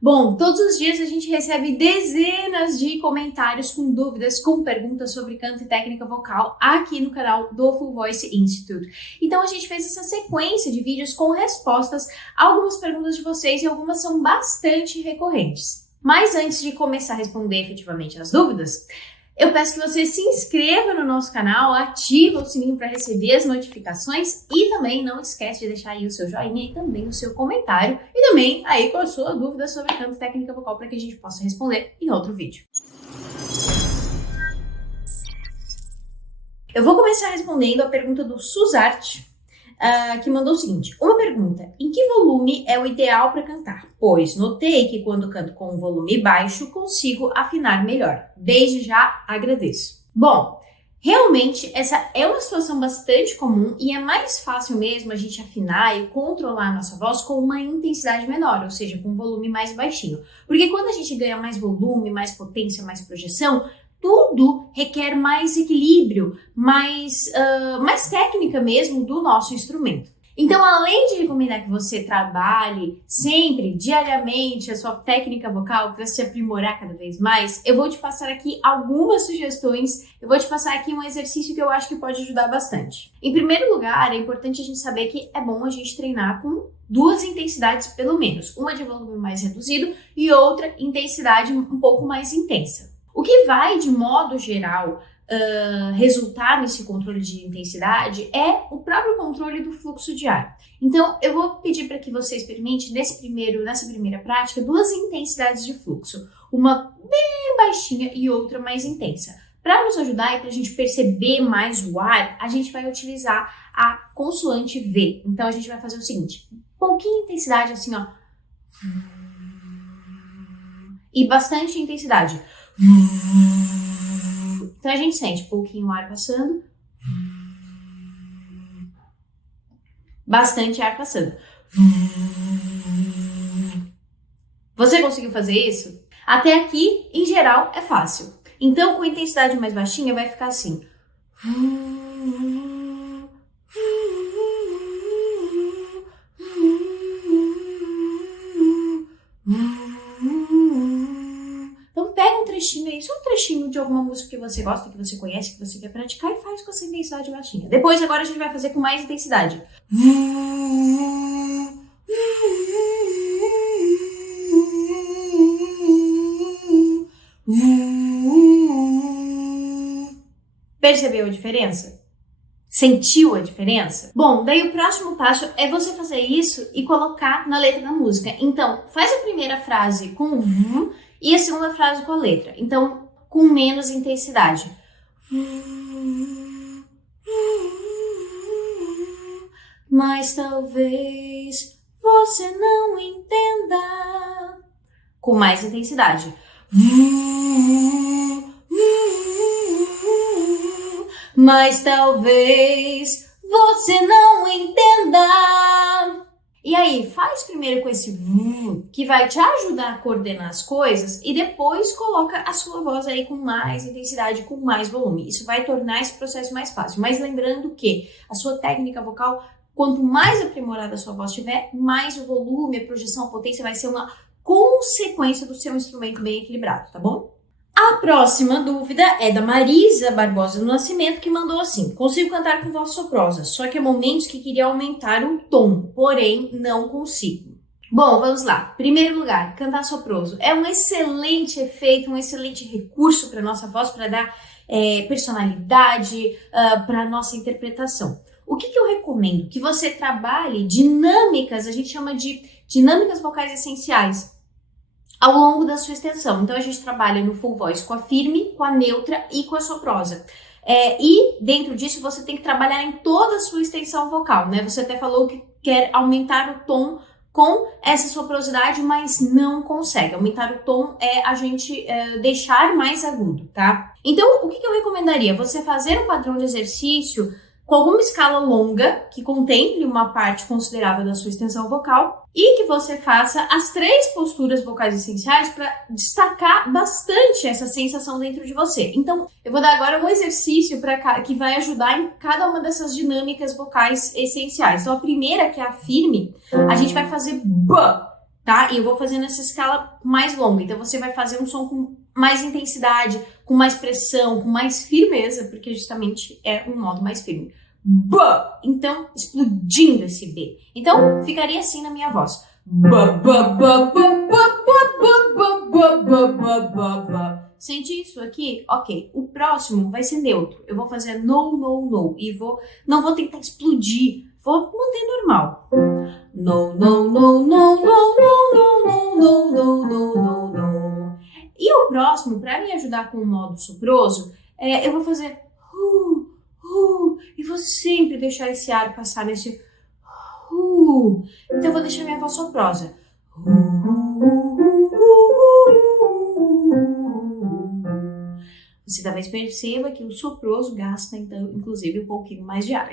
Bom, todos os dias a gente recebe dezenas de comentários com dúvidas, com perguntas sobre canto e técnica vocal aqui no canal do Full Voice Institute. Então a gente fez essa sequência de vídeos com respostas a algumas perguntas de vocês e algumas são bastante recorrentes. Mas antes de começar a responder efetivamente as dúvidas, eu peço que você se inscreva no nosso canal, ativa o sininho para receber as notificações e também não esquece de deixar aí o seu joinha e também o seu comentário e também aí com a sua dúvida sobre canto e técnica vocal para que a gente possa responder em outro vídeo. Eu vou começar respondendo a pergunta do Suzarte, que mandou o seguinte: uma pergunta, em que volume é o ideal para cantar? Pois notei que quando canto com um volume baixo, consigo afinar melhor. Desde já agradeço. Bom, realmente essa é uma situação bastante comum e é mais fácil mesmo a gente afinar e controlar a nossa voz com uma intensidade menor, ou seja, com um volume mais baixinho. Porque quando a gente ganha mais volume, mais potência, mais projeção, tudo requer mais equilíbrio, mais técnica mesmo do nosso instrumento. Então, além de recomendar que você trabalhe sempre, diariamente, a sua técnica vocal para se aprimorar cada vez mais, eu vou te passar aqui algumas sugestões, eu vou te passar aqui um exercício que eu acho que pode ajudar bastante. Em primeiro lugar, é importante a gente saber que é bom a gente treinar com duas intensidades pelo menos, uma de volume mais reduzido e outra intensidade um pouco mais intensa. O que vai, de modo geral, resultar nesse controle de intensidade é o próprio controle do fluxo de ar. Então, eu vou pedir para que você experimente nessa primeira prática duas intensidades de fluxo, uma bem baixinha e outra mais intensa. Para nos ajudar e para a gente perceber mais o ar, a gente vai utilizar a consoante V. Então, a gente vai fazer o seguinte, pouquinha intensidade assim, ó, e bastante intensidade. Então a gente sente um pouquinho o ar passando, bastante ar passando. Você conseguiu fazer isso? Até aqui, em geral, é fácil. Então, com intensidade mais baixinha, vai ficar assim. Trechinho aí, só um trechinho de alguma música que você gosta, que você conhece, que você quer praticar e faz com essa intensidade baixinha. Depois, agora a gente vai fazer com mais intensidade. Percebeu a diferença? Sentiu a diferença? Bom, daí o próximo passo é você fazer isso e colocar na letra da música. Então, faz a primeira frase com V e a segunda frase com a letra. Então, com menos intensidade. Mas talvez você não entenda. Com mais intensidade. Mas talvez você não entenda. E aí, faz primeiro com esse que vai te ajudar a coordenar as coisas e depois coloca a sua voz aí com mais intensidade, com mais volume. Isso vai tornar esse processo mais fácil. Mas lembrando que a sua técnica vocal, quanto mais aprimorada a sua voz tiver, mais o volume, a projeção, a potência vai ser uma consequência do seu instrumento bem equilibrado, tá bom? A próxima dúvida é da Marisa Barbosa do Nascimento, que mandou assim: consigo cantar com voz soprosa, só que há momentos que queria aumentar o tom, porém não consigo. Bom, vamos lá. Primeiro lugar, cantar soproso é um excelente efeito, um excelente recurso para nossa voz, para dar personalidade para a nossa interpretação. O que eu recomendo? Que você trabalhe dinâmicas, a gente chama de dinâmicas vocais essenciais, ao longo da sua extensão. Então, a gente trabalha no full voice com a firme, com a neutra e com a soprosa. E dentro disso, você tem que trabalhar em toda a sua extensão vocal, né? Você até falou que quer aumentar o tom com essa soprosidade, mas não consegue. Aumentar o tom é a gente deixar mais agudo, tá? Então, o que eu recomendaria? Você fazer um padrão de exercício com alguma escala longa, que contemple uma parte considerável da sua extensão vocal, e que você faça as 3 posturas vocais essenciais para destacar bastante essa sensação dentro de você. Então, eu vou dar agora um exercício que vai ajudar em cada uma dessas dinâmicas vocais essenciais. Então, a primeira, que é a firme, a gente vai fazer B, tá? E eu vou fazendo essa escala mais longa. Então, você vai fazer um som com mais intensidade, com mais pressão, com mais firmeza, porque justamente é um modo mais firme. B. Então, explodindo esse B. Então, ficaria assim na minha voz. Sente isso aqui? Ok. O próximo vai ser neutro. Eu vou fazer no, no, no. E não vou tentar explodir. Vou manter normal. No, no, no, no, no, no, no, no, no, no, no, no, no. E o próximo, para me ajudar com o modo soproso, eu vou fazer e vou sempre deixar esse ar passar nesse Então eu vou deixar minha voz soprosa. Você talvez perceba que o soproso gasta, então, inclusive, um pouquinho mais de ar.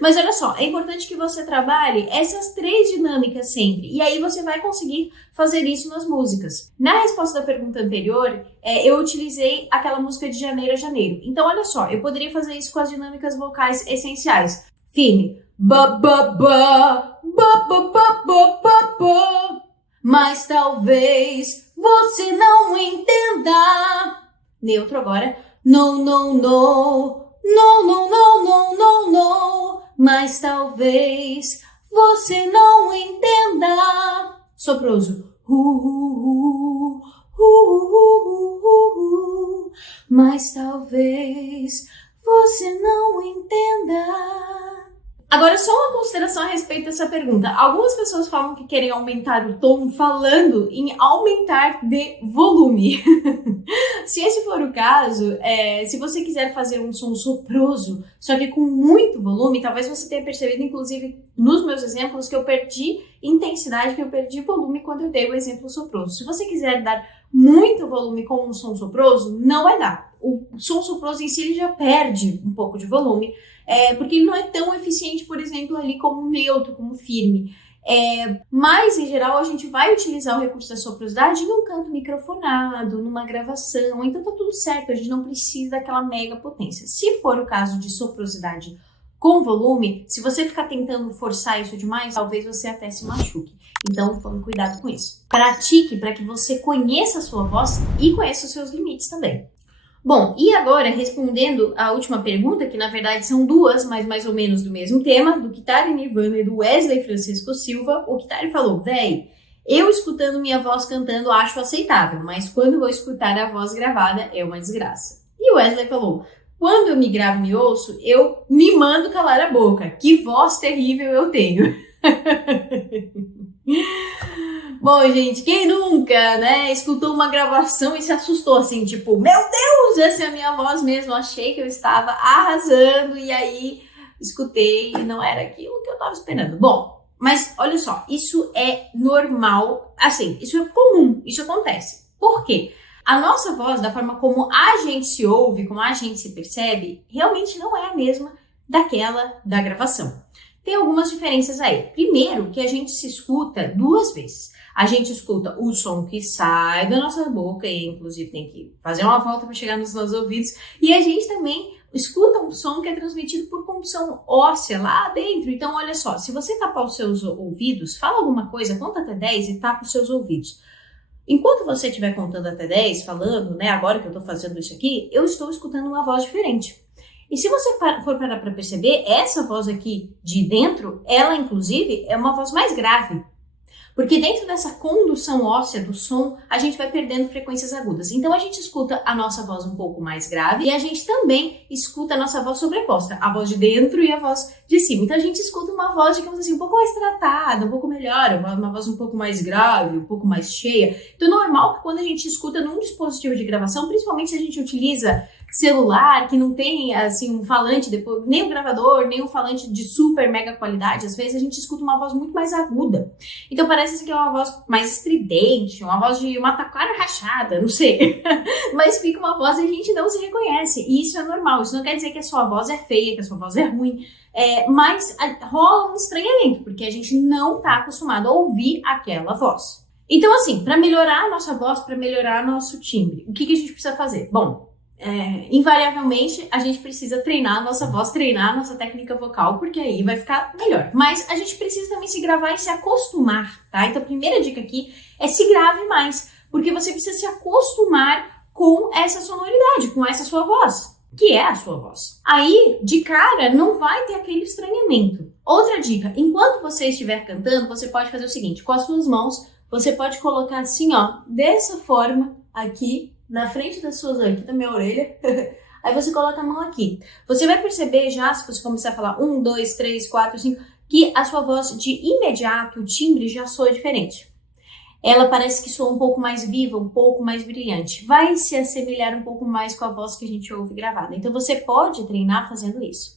Mas olha só, é importante que você trabalhe essas 3 dinâmicas sempre. E aí você vai conseguir fazer isso nas músicas. Na resposta da pergunta anterior, eu utilizei aquela música de Janeiro a Janeiro. Então, olha só, eu poderia fazer isso com as dinâmicas vocais essenciais. Firme. Ba, ba, ba, ba, ba, ba, ba, ba, ba. Mas talvez você não entenda. Neutro agora. No, no, no. No, no, no, no, no, no. Mas talvez você não entenda. Soproso. Mas talvez você não entenda. Agora, só uma consideração a respeito dessa pergunta. Algumas pessoas falam que querem aumentar o tom falando em aumentar de volume. Se esse for o caso, se você quiser fazer um som soproso, só que com muito volume, talvez você tenha percebido, inclusive, nos meus exemplos, que eu perdi intensidade, que eu perdi volume quando eu dei o exemplo soproso. Se você quiser dar muito volume com um som soproso, não vai dar. O som soproso em si ele já perde um pouco de volume, porque ele não é tão eficiente, por exemplo, ali como neutro, como firme. Mas, em geral, a gente vai utilizar o recurso da soprosidade num canto microfonado, numa gravação, então tá tudo certo, a gente não precisa daquela mega potência. Se for o caso de soprosidade com volume, se você ficar tentando forçar isso demais, talvez você até se machuque. Então, tome cuidado com isso. Pratique para que você conheça a sua voz e conheça os seus limites também. Bom, e agora, respondendo a última pergunta, que na verdade são 2, mas mais ou menos do mesmo tema, do Kitari Nirvana e do Wesley Francisco Silva, o Kitari falou: véi, eu escutando minha voz cantando acho aceitável, mas quando vou escutar a voz gravada é uma desgraça. E o Wesley falou: quando eu me gravo e me ouço, eu me mando calar a boca. Que voz terrível eu tenho. Bom, gente, quem nunca, né, escutou uma gravação e se assustou assim, tipo, meu Deus, essa é a minha voz mesmo, achei que eu estava arrasando e aí escutei e não era aquilo que eu estava esperando. Bom, mas olha só, isso é normal, assim, isso é comum, isso acontece. Por quê? A nossa voz, da forma como a gente se ouve, como a gente se percebe, realmente não é a mesma daquela da gravação. Tem algumas diferenças aí. Primeiro, que a gente se escuta 2 vezes. A gente escuta o som que sai da nossa boca, e inclusive tem que fazer uma volta para chegar nos nossos ouvidos. E a gente também escuta um som que é transmitido por condução óssea lá dentro. Então, olha só, se você tapar os seus ouvidos, fala alguma coisa, conta até 10 e tapa os seus ouvidos. Enquanto você estiver contando até 10, falando, né, agora que eu estou fazendo isso aqui, eu estou escutando uma voz diferente. E se você for parar para perceber, essa voz aqui de dentro, ela inclusive é uma voz mais grave. Porque dentro dessa condução óssea do som, a gente vai perdendo frequências agudas. Então a gente escuta a nossa voz um pouco mais grave e a gente também escuta a nossa voz sobreposta, a voz de dentro e a voz de cima. Então a gente escuta uma voz, digamos assim, um pouco mais tratada, um pouco melhor, uma voz um pouco mais grave, um pouco mais cheia. Então é normal que quando a gente escuta num dispositivo de gravação, principalmente se a gente utiliza celular, que não tem assim um falante, depois, nem o gravador, nem um falante de super mega qualidade, às vezes a gente escuta uma voz muito mais aguda. Então parece que é uma voz mais estridente, uma voz de uma taquara rachada, não sei. Mas fica uma voz e a gente não se reconhece. E isso é normal, isso não quer dizer que a sua voz é feia, que a sua voz é ruim. Mas rola um estranhamento, porque a gente não está acostumado a ouvir aquela voz. Então assim, para melhorar a nossa voz, para melhorar nosso timbre, o que a gente precisa fazer? Bom, invariavelmente a gente precisa treinar a nossa voz, treinar a nossa técnica vocal, porque aí vai ficar melhor. Mas a gente precisa também se gravar e se acostumar, tá? Então a primeira dica aqui é se grave mais, porque você precisa se acostumar com essa sonoridade, com essa sua voz, que é a sua voz. Aí, de cara, não vai ter aquele estranhamento. Outra dica, enquanto você estiver cantando, você pode fazer o seguinte, com as suas mãos, você pode colocar assim, ó, dessa forma, aqui, na frente das suas, aqui da minha orelha, aí você coloca a mão aqui. Você vai perceber já, se você começar a falar 1, 2, 3, 4, 5, que a sua voz de imediato, o timbre já soa diferente. Ela parece que soa um pouco mais viva, um pouco mais brilhante. Vai se assemelhar um pouco mais com a voz que a gente ouve gravada. Então você pode treinar fazendo isso.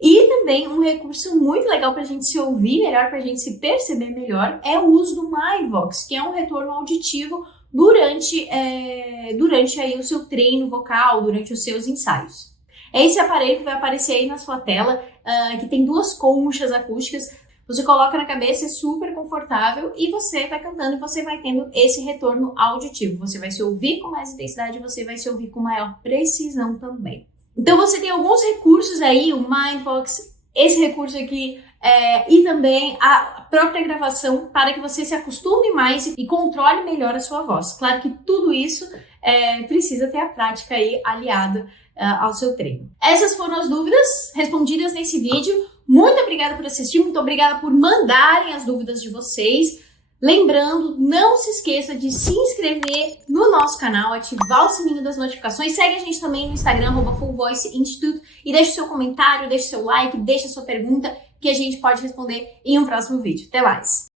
E também um recurso muito legal para a gente se ouvir melhor, para a gente se perceber melhor, é o uso do MyVox, que é um retorno auditivo durante aí o seu treino vocal, durante os seus ensaios. É esse aparelho que vai aparecer aí na sua tela, que tem 2 conchas acústicas. Você coloca na cabeça, é super confortável e você vai cantando e você vai tendo esse retorno auditivo. Você vai se ouvir com mais intensidade, você vai se ouvir com maior precisão também. Então você tem alguns recursos aí, o MyVox, esse recurso aqui, e também a própria gravação para que você se acostume mais e controle melhor a sua voz. Claro que tudo isso precisa ter a prática aí aliada ao seu treino. Essas foram as dúvidas respondidas nesse vídeo. Muito obrigada por assistir, muito obrigada por mandarem as dúvidas de vocês. Lembrando, não se esqueça de se inscrever no nosso canal, ativar o sininho das notificações. Segue a gente também no Instagram, @FullVoiceInstitute, e deixe seu comentário, deixe seu like, deixe a sua pergunta, que a gente pode responder em um próximo vídeo. Até mais!